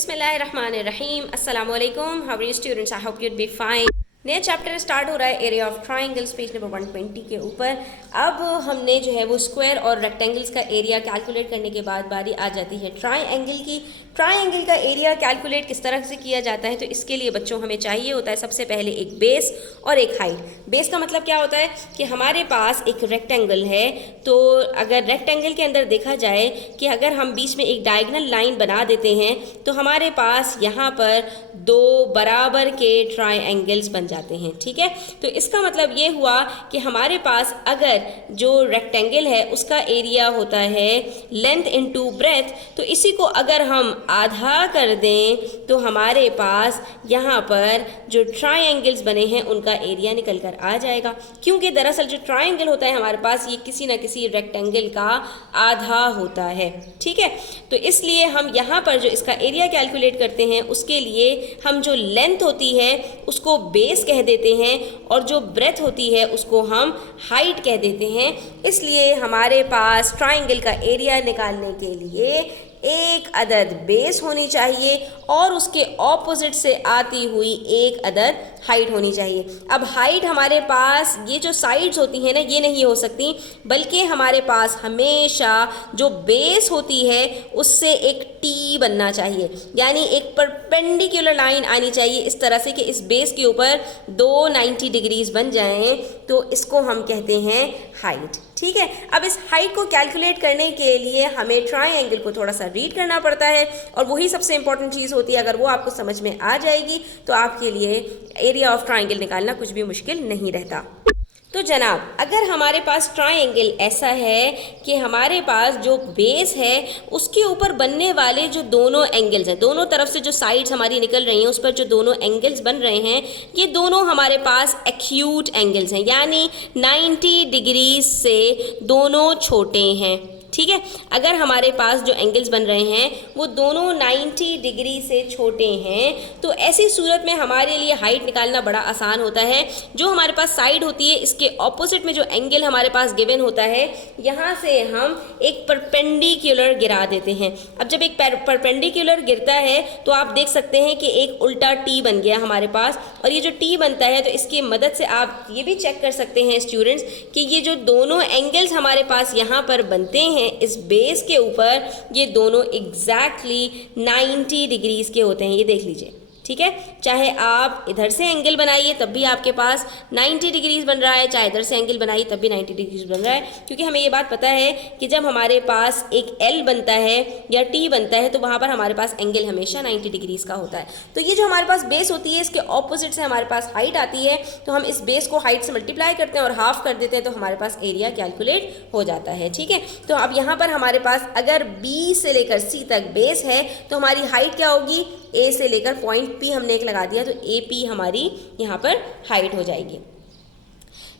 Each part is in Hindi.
बिस्मिल्लाहिर्रहमानिर्रहीम अस्सलाम वालेकुम। How are you students? I hope you'd be fine. नया चैप्टर स्टार्ट हो रहा है area of triangles, page number 120 के ऊपर। अब हमने जो है वो स्क्वायर और रेक्टेंगल्स का एरिया कैलकुलेट करने के बाद बारी आ जाती है ट्राइंगल की। ट्राइंगल का एरिया कैलकुलेट किस तरह से किया जाता है, तो इसके लिए बच्चों हमें चाहिए होता है सबसे पहले एक बेस और एक हाइट। बेस का मतलब क्या होता है कि हमारे पास एक रेक्टेंगल है, तो अगर रेक्टेंगल के अंदर देखा जाए कि अगर हम बीच में एक डायगोनल लाइन बना देते हैं तो हमारे पास यहाँ पर दो बराबर के ट्राइंगल्स बन जाते हैं। ठीक है, तो इसका मतलब ये हुआ कि हमारे पास अगर जो रेक्टेंगल है उसका एरिया होता है लेंथ इनटू ब्रेथ, तो इसी को अगर हम आधा कर दें तो हमारे पास यहाँ पर जो ट्राइंगल्स बने हैं उनका एरिया निकल कर आ जाएगा। क्योंकि दरअसल जो ट्राइंगल होता है हमारे पास ये किसी ना किसी रेक्टेंगल का आधा होता है। ठीक है, तो इसलिए हम यहाँ पर जो इसका एरिया कैलकुलेट करते हैं उसके लिए हम जो लेंथ होती है उसको बेस कह देते हैं और जो ब्रेथ होती है उसको हम हाइट कह देते हैं। इसलिए हमारे पास ट्राइंगल का एरिया निकालने के लिए एक अदद बेस होनी चाहिए और उसके ऑपोजिट से आती हुई एक अदद हाइट होनी चाहिए। अब हाइट हमारे पास ये जो साइड्स होती हैं ना ये नहीं हो सकती, बल्कि हमारे पास हमेशा जो बेस होती है उससे एक टी बनना चाहिए, यानी एक परपेंडिकुलर लाइन आनी चाहिए इस तरह से कि इस बेस के ऊपर दो 90 डिग्रीज बन जाएं, तो इसको हम कहते हैं हाइट। ठीक है, अब इस हाइट को कैलकुलेट करने के लिए हमें ट्राइंगल को थोड़ा सा रीड करना पड़ता है और वही सबसे इंपॉर्टेंट चीज़ होती है। अगर वो आपको समझ में आ जाएगी तो आपके लिए एरिया ऑफ ट्राइंगल निकालना कुछ भी मुश्किल नहीं रहता। तो जनाब, अगर हमारे पास ट्राइंगल ऐसा है कि हमारे पास जो बेस है उसके ऊपर बनने वाले जो दोनों एंगल्स हैं, दोनों तरफ से जो साइड्स हमारी निकल रही हैं उस पर जो दोनों एंगल्स बन रहे हैं, ये दोनों हमारे पास एक्यूट एंगल्स हैं, यानी 90 डिग्री से दोनों छोटे हैं। ठीक है, अगर हमारे पास जो एंगल्स बन रहे हैं वो दोनों 90 डिग्री से छोटे हैं तो ऐसी सूरत में हमारे लिए हाइट निकालना बड़ा आसान होता है। जो हमारे पास साइड होती है इसके ऑपोजिट में जो एंगल हमारे पास गिवन होता है यहाँ से हम एक परपेंडिकुलर गिरा देते हैं। अब जब एक परपेंडिकुलर गिरता है तो आप देख सकते हैं कि एक उल्टा टी बन गया हमारे पास, और ये जो टी बनता है तो इसकी मदद से आप ये भी चेक कर सकते हैं स्टूडेंट्स कि ये जो दोनों एंगल्स हमारे पास यहाँ पर बनते हैं इस बेस के ऊपर, ये दोनों एग्जैक्टली 90 डिग्रीज के होते हैं। ये देख लीजिए। ठीक है, चाहे आप इधर से एंगल बनाइए तब भी आपके पास 90 डिग्रीज बन रहा है, चाहे इधर से एंगल बनाइए तब भी 90 डिग्रीज बन रहा है, क्योंकि हमें ये बात पता है कि जब हमारे पास एक एल बनता है या टी बनता है तो वहाँ पर हमारे पास एंगल हमेशा 90 डिग्रीज का होता है। तो ये जो हमारे पास बेस होती है इसके ऑपोजिट से हमारे पास हाइट आती है, तो हम इस बेस को हाइट से मल्टीप्लाई करते हैं और हाफ कर देते हैं तो हमारे पास एरिया कैलकुलेट हो जाता है। ठीक है, तो अब यहाँ पर हमारे पास अगर बी से लेकर सी तक बेस है तो हमारी हाइट क्या होगी, ए से लेकर पॉइंट पी हमने एक लगा दिया तो ए पी हमारी यहाँ पर हाइट हो जाएगी।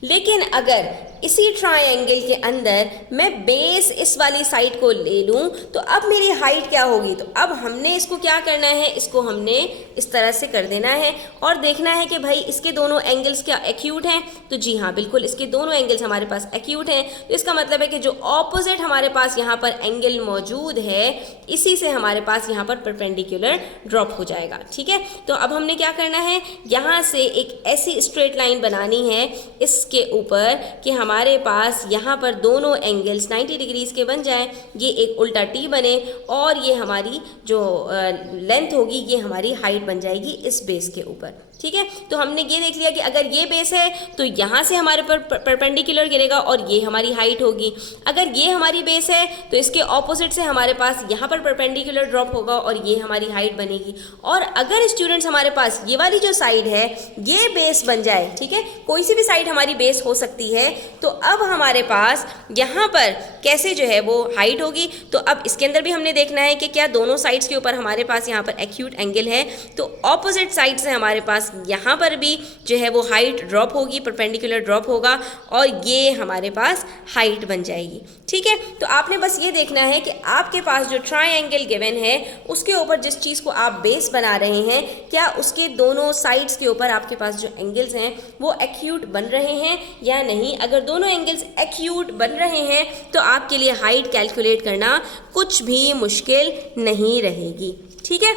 लेकिन अगर इसी ट्राइंगल के अंदर मैं बेस इस वाली साइड को ले लूँ तो अब मेरी हाइट क्या होगी, तो अब हमने इसको क्या करना है, इसको हमने इस तरह से कर देना है और देखना है कि भाई इसके दोनों एंगल्स क्या एक्यूट हैं। तो जी हाँ, बिल्कुल इसके दोनों एंगल्स हमारे पास एक्यूट हैं, तो इसका मतलब है कि जो ऑपोजिट हमारे पास यहाँ पर एंगल मौजूद है इसी से हमारे पास यहाँ पर परपेंडिकुलर ड्रॉप हो जाएगा। ठीक है, तो अब हमने क्या करना है, यहाँ से एक ऐसी स्ट्रेट लाइन बनानी है इसके ऊपर कि हमारे पास यहाँ पर दोनों एंगल्स 90 डिग्रीज के बन जाएं, ये एक उल्टा टी बने और ये हमारी जो लेंथ होगी ये हमारी हाइट बन जाएगी इस बेस के ऊपर। ठीक है, तो हमने ये देख लिया कि अगर ये बेस है तो यहाँ से हमारे पर परपेंडिकुलर गिरेगा और ये हमारी हाइट होगी। अगर ये हमारी बेस है तो इसके ऑपोजिट से हमारे पास यहाँ पर परपेंडिकुलर ड्रॉप होगा और ये हमारी हाइट बनेगी। और अगर स्टूडेंट्स हमारे पास ये वाली जो साइड है ये बेस बन जाए, ठीक है, कोई सी भी साइड हमारी बेस हो सकती है, तो अब हमारे पास यहाँ पर कैसे जो है वो हाइट होगी। तो अब इसके अंदर भी हमने देखना है कि क्या दोनों साइड्स के ऊपर हमारे पास यहाँ पर एक्यूट एंगल है, तो ऑपोजिट साइड से हमारे पास यहाँ पर भी जो है वो हाइट ड्रॉप होगी, परपेंडिकुलर ड्रॉप होगा और ये हमारे पास हाइट बन जाएगी। ठीक है, तो आपने बस ये देखना है कि आपके पास जो ट्राइंगल गिवन है उसके ऊपर जिस चीज़ को आप बेस बना रहे हैं क्या उसके दोनों साइड्स के ऊपर आपके पास जो एंगल्स हैं वो एक्यूट बन रहे हैं या नहीं। अगर दोनों एंगल्स एक्यूट बन रहे हैं तो आपके लिए हाइट कैलकुलेट करना कुछ भी मुश्किल नहीं रहेगी। ठीक है,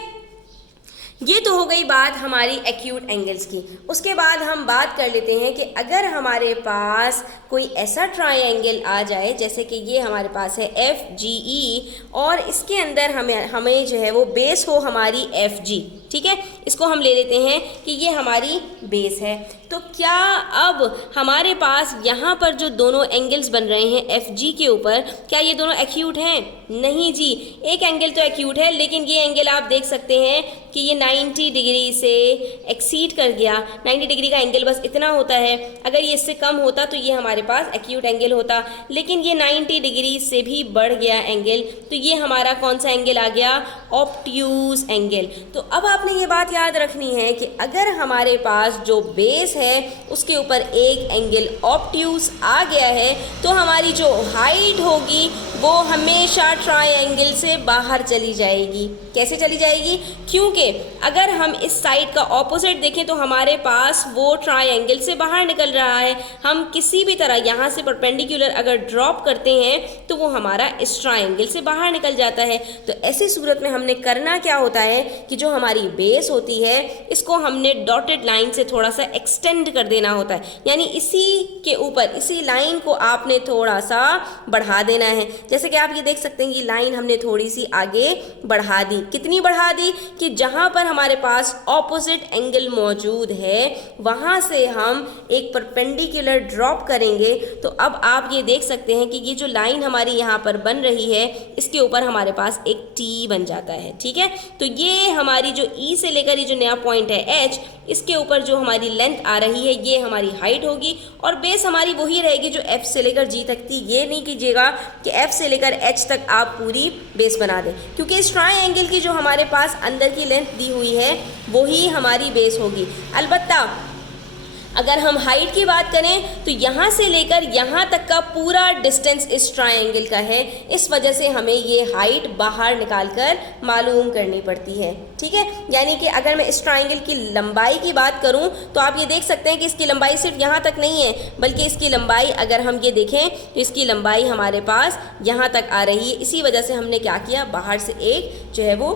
ये तो हो गई बात हमारी एक्यूट एंगल्स की। उसके बाद हम बात कर लेते हैं कि अगर हमारे पास कोई ऐसा ट्रायंगल आ जाए, जैसे कि ये हमारे पास है FGE और इसके अंदर हमें जो है वो बेस हो हमारी FG, ठीक है, इसको हम ले लेते हैं कि ये हमारी बेस है। तो क्या अब हमारे पास यहाँ पर जो दोनों एंगल्स बन रहे हैं FG के ऊपर, क्या ये दोनों एक्यूट हैं? नहीं जी, एक एंगल तो एक्यूट है, लेकिन ये एंगल आप देख सकते हैं कि ये 90 डिग्री से एक्सीड कर गया। 90 डिग्री का एंगल बस इतना होता है, अगर ये इससे कम होता तो ये हमारे पास एक्यूट एंगल होता, लेकिन ये 90 डिग्री से भी बढ़ गया एंगल, तो ये हमारा कौन सा एंगल आ गया? Obtuse angle. तो अब आपने ये बात याद रखनी है कि अगर हमारे पास जो बेस है उसके ऊपर एक एंगल ऑब्ट्यूज आ गया है, तो हमारी जो हाइट होगी वो हमेशा ट्रायंगल से बाहर चली जाएगी। कैसे चली जाएगी? क्योंकि अगर हम इस साइड का ऑपोजिट देखें तो हमारे पास वो ट्रायंगल से बाहर निकल रहा है। हम किसी भी तरह यहाँ से परपेंडिकुलर अगर ड्रॉप करते हैं तो वो हमारा इस ट्रायंगल से बाहर निकल जाता है। तो ऐसी सूरत में हमने करना क्या होता है कि जो हमारी बेस होती है इसको हमने डॉटेड लाइन से थोड़ा सा एक्सटेंड कर देना होता है, यानी इसी के ऊपर इसी लाइन को आपने थोड़ा सा बढ़ा देना है। जैसे कि आप ये देख सकते हैं कि लाइन हमने थोड़ी सी आगे बढ़ा दी। कितनी बढ़ा दी? कि जहाँ पर हमारे पास ऑपोजिट एंगल मौजूद है वहाँ से हम एक परपेंडिकुलर ड्रॉप करेंगे। तो अब आप ये देख सकते हैं कि ये जो लाइन हमारी यहाँ पर बन रही है इसके ऊपर हमारे पास एक टी बन जाता है, ठीक है। तो ये हमारी जो ई से लेकर ये जो नया पॉइंट है एच, इसके ऊपर जो हमारी लेंथ आ रही है ये हमारी हाइट होगी, और बेस हमारी वही रहेगी जो एफ से लेकर जी तक थी। ये नहीं कीजिएगा कि एफ से लेकर एच तक आप पूरी बेस बना दें, क्योंकि इस ट्रायंगल की जो हमारे पास अंदर की लेंथ दी हुई है वही हमारी बेस होगी। अलबत्ता अगर हम हाइट की बात करें तो यहाँ से लेकर यहाँ तक का पूरा डिस्टेंस इस ट्रायंगल का है, इस वजह से हमें ये हाइट बाहर निकालकर मालूम करनी पड़ती है, ठीक है। यानी कि अगर मैं इस ट्रायंगल की लंबाई की बात करूँ तो आप ये देख सकते हैं कि इसकी लंबाई सिर्फ यहाँ तक नहीं है, बल्कि इसकी लंबाई अगर हम ये देखें तो इसकी लंबाई हमारे पास यहाँ तक आ रही है। इसी वजह से हमने क्या किया, बाहर से एक जो है वो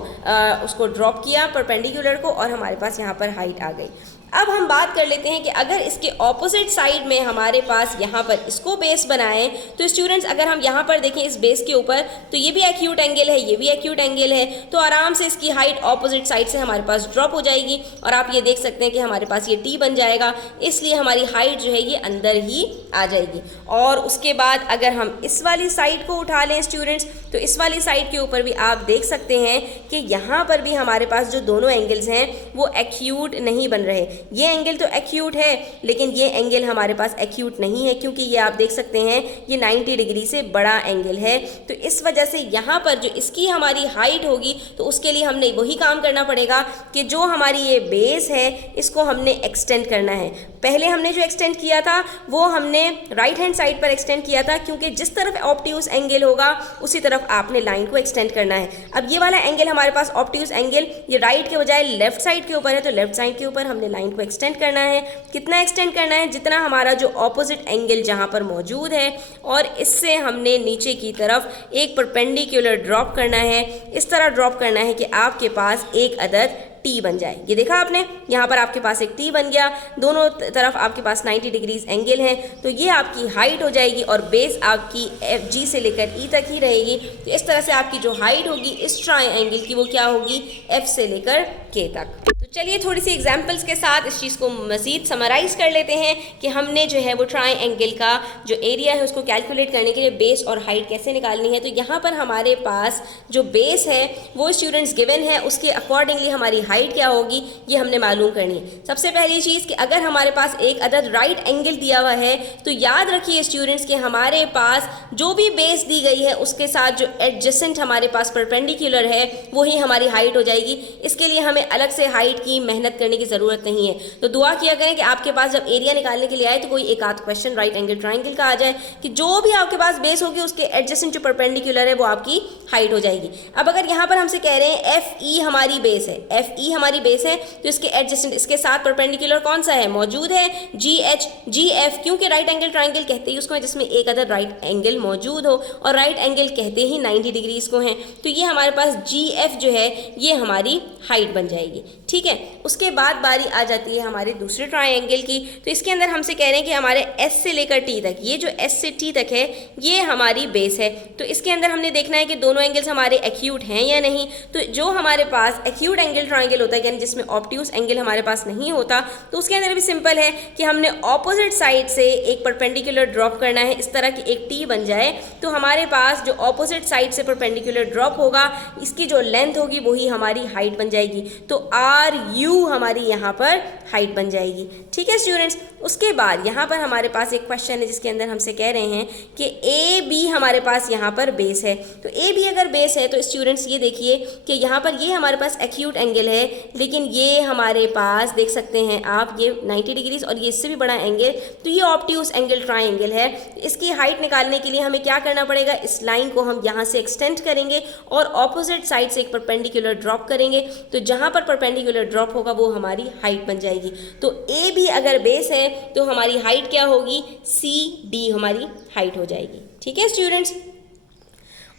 उसको ड्रॉप किया परपेंडिकुलर को, और हमारे पास यहाँ पर हाइट आ गई। अब हम बात कर लेते हैं कि अगर इसके ऑपोजिट साइड में हमारे पास यहाँ पर इसको बेस बनाएं, तो स्टूडेंट्स अगर हम यहाँ पर देखें इस बेस के ऊपर तो ये भी एक्यूट एंगल है, ये भी एक्यूट एंगल है, तो आराम से इसकी हाइट ऑपोजिट साइड से हमारे पास ड्रॉप हो जाएगी, और आप ये देख सकते हैं कि हमारे पास ये टी बन जाएगा, इसलिए हमारी हाइट जो है ये अंदर ही आ जाएगी। और उसके बाद अगर हम इस वाली साइड को उठा लें स्टूडेंट्स, तो इस वाली साइड के ऊपर भी आप देख सकते हैं कि यहाँ पर भी हमारे पास जो दोनों एंगल्स हैं वो एक्यूट नहीं बन रहे। ये एंगल तो एक्यूट है, लेकिन ये एंगल हमारे पास एक्यूट नहीं है, क्योंकि ये आप देख सकते हैं ये 90 डिग्री से बड़ा एंगल है। तो इस वजह से यहाँ पर जो इसकी हमारी हाइट होगी तो उसके लिए हमने वही काम करना पड़ेगा कि जो हमारी ये बेस है इसको हमने एक्सटेंड करना है। पहले हमने जो एक्सटेंड किया था वो हमने राइट हैंड साइड पर एक्सटेंड किया था, क्योंकि जिस तरफ ऑब्ट्यूज एंगल होगा उसी तरफ आपने लाइन को एक्सटेंड करना है। अब ये वाला एंगल हमारे पास ऑब्ट्यूज एंगल ये राइट के बजाय लेफ्ट साइड के ऊपर है, तो लेफ्ट साइड के ऊपर हमने लाइन को एक्सटेंड करना है। कितना एक्सटेंड करना है? जितना हमारा जो ऑपोजिट एंगल जहां पर मौजूद है, और इससे हमने नीचे की तरफ एक परपेंडिकुलर ड्रॉप करना है। इस तरह ड्रॉप करना है कि आपके पास एक अदद टी बन जाए। ये देखा आपने, यहाँ पर आपके पास एक टी बन गया, दोनों तरफ आपके पास 90 डिग्रीज एंगल है, तो ये आपकी हाइट हो जाएगी, और बेस आपकी एफ जी से लेकर ई तक ही रहेगी। तो इस तरह से आपकी जो हाइट होगी इस ट्रायंगल की वो क्या होगी, एफ से लेकर के तक। तो चलिए थोड़ी सी एग्जाम्पल्स के साथ इस चीज़ को मज़ीद समराइज कर लेते हैं कि हमने जो है वो ट्रायंगल का जो एरिया है उसको कैलकुलेट करने के लिए बेस और हाइट कैसे निकालनी है। तो यहाँ पर हमारे पास जो बेस है वो स्टूडेंट्स गिवन है, उसके अकॉर्डिंगली हमारी हाइट क्या होगी ये हमने मालूम करनी है। सबसे पहली चीज़ कि अगर हमारे पास एक अदद राइट एंगल दिया हुआ है तो याद रखिए स्टूडेंट्स कि हमारे पास जो भी बेस दी गई है उसके साथ जो एडजेसेंट हमारे पास परपेंडिकुलर है वही हमारी हाइट हो जाएगी। इसके लिए हमें अलग से हाइट की मेहनत करने की ज़रूरत नहीं है। तो दुआ किया करें कि आपके पास जब एरिया निकालने के लिए आए तो कोई एक आध क्वेश्चन राइट एंगल ट्राइंगल का आ जाए कि जो भी आपके पास बेस होगी उसके एडजेसेंट जो परपेंडिकुलर है वो आपकी हाइट हो जाएगी। अब अगर यहाँ पर हमसे कह रहे हैं एफ ई हमारी बेस है, एफ ई हमारी बेस है, तो इसके एडजेसेंट इसके साथ परपेंडिकुलर कौन सा है, मौजूद है, जी एच जी एफ, क्योंकि राइट एंगल ट्राइंगल कहते ही उसको है जिसमें एक अदर राइट एंगल मौजूद हो, और राइट एंगल कहते ही 90 डिग्रीज को हैं। तो ये हमारे पास जी एफ जो है ये हमारी हाइट बन जाएगी। ठीक है, उसके बाद बारी आ जाती है हमारे दूसरे ट्राइंगल की। तो इसके अंदर हमसे कह रहे हैं कि हमारे एस से लेकर टी तक, ये जो एस से टी तक है ये हमारी बेस है। तो इसके अंदर हमने देखना है कि दोनों एंगल्स हमारे एक्यूट हैं या नहीं। तो जो हमारे पास एक्यूट एंगल ट्राइंगल होता है यानी जिसमें ऑब्ट्यूज एंगल हमारे पास नहीं होता, तो उसके अंदर भी सिंपल है कि हमने ऑपोजिट साइड से एक परपेंडिकुलर ड्रॉप करना है, इस तरह की एक टी बन जाए। तो हमारे पास जो ऑपोजिट साइड से परपेंडिकुलर ड्रॉप होगा इसकी जो लेंथ होगी वही हमारी हाइट बन जाएगी। तो आर यू हमारी यहाँ पर हाइट बन जाएगी। ठीक है स्टूडेंट्स, उसके बाद यहाँ पर हमारे पास एक क्वेश्चन है जिसके अंदर हमसे कह रहे हैं कि ए बी हमारे पास यहाँ पर बेस है। तो ए बी अगर बेस है तो स्टूडेंट्स ये देखिए कि यहाँ पर ये हमारे पास एक्यूट एंगल है, लेकिन ये हमारे पास देख सकते हैं आप ये 90 डिग्रीज और ये इससे भी बड़ा एंगल, तो ये ऑब्ट्यूज एंगल ट्राइंगल है। इसकी हाइट निकालने के लिए हमें क्या करना पड़ेगा, इस लाइन को हम यहाँ से एक्सटेंड करेंगे और ऑपोजिट साइड से एक परपेंडिकुलर ड्रॉप करेंगे। तो जहाँ पर परपेंडिकुलर ड्रॉप होगा वो हमारी हाइट बन जाएगी। तो ए बी अगर बेस है तो हमारी हाइट क्या होगी, सी डी हमारी हाइट हो जाएगी। ठीक है स्टूडेंट्स,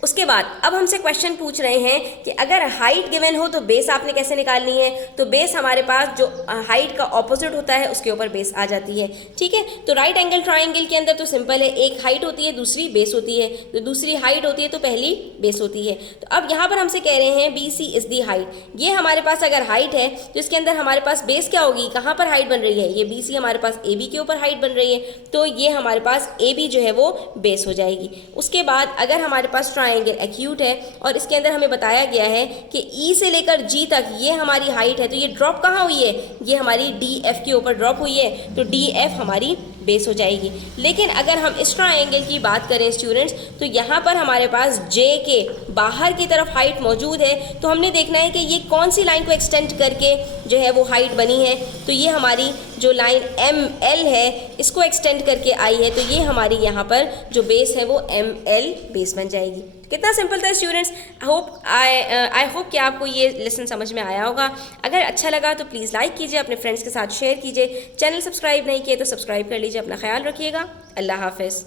उसके बाद अब हमसे क्वेश्चन पूछ रहे हैं कि अगर हाइट गिवन हो तो बेस आपने कैसे निकालनी है। तो बेस हमारे पास जो हाइट का ऑपोजिट होता है उसके ऊपर बेस आ जाती है। ठीक है, तो राइट एंगल ट्राइंगल के अंदर तो सिंपल है, एक हाइट होती है दूसरी बेस होती है, तो दूसरी हाइट होती है तो पहली बेस होती है। तो अब यहाँ पर हमसे कह रहे हैं B C is the height, ये हमारे पास अगर हाइट है तो इसके अंदर हमारे पास बेस क्या होगी, कहाँ पर हाइट बन रही है, ये बी सी हमारे पास ए बी के ऊपर हाइट बन रही है, तो ये हमारे पास ए बी जो है वो बेस हो जाएगी। उसके बाद अगर हमारे पास ट्राइंगल एक्यूट है और इसके अंदर हमें बताया गया है कि ई से लेकर जी तक ये हमारी हाइट है, तो ये ड्रॉप कहाँ हुई है, ये हमारी डी एफ के ऊपर ड्रॉप हुई है, तो डी एफ हमारी बेस हो जाएगी। लेकिन अगर हम इस ट्राइंगल की बात करें स्टूडेंट्स, तो यहाँ पर हमारे पास जे के बाहर की तरफ हाइट मौजूद है, तो हमने देखना है कि ये कौन सी लाइन को एक्सटेंड करके जो है वो हाइट बनी है। तो ये हमारी जो लाइन एम एल है इसको एक्सटेंड करके आई है, तो ये हमारी यहाँ पर जो बेस है वो एम एल बेस बन जाएगी। कितना सिंपल था स्टूडेंट्स। आई होप कि आपको ये लेसन समझ में आया होगा। अगर अच्छा लगा तो प्लीज़ लाइक कीजिए, अपने फ्रेंड्स के साथ शेयर कीजिए, चैनल सब्सक्राइब नहीं किए तो सब्सक्राइब कर लीजिए। अपना ख्याल रखिएगा, अल्लाह हाफिज़।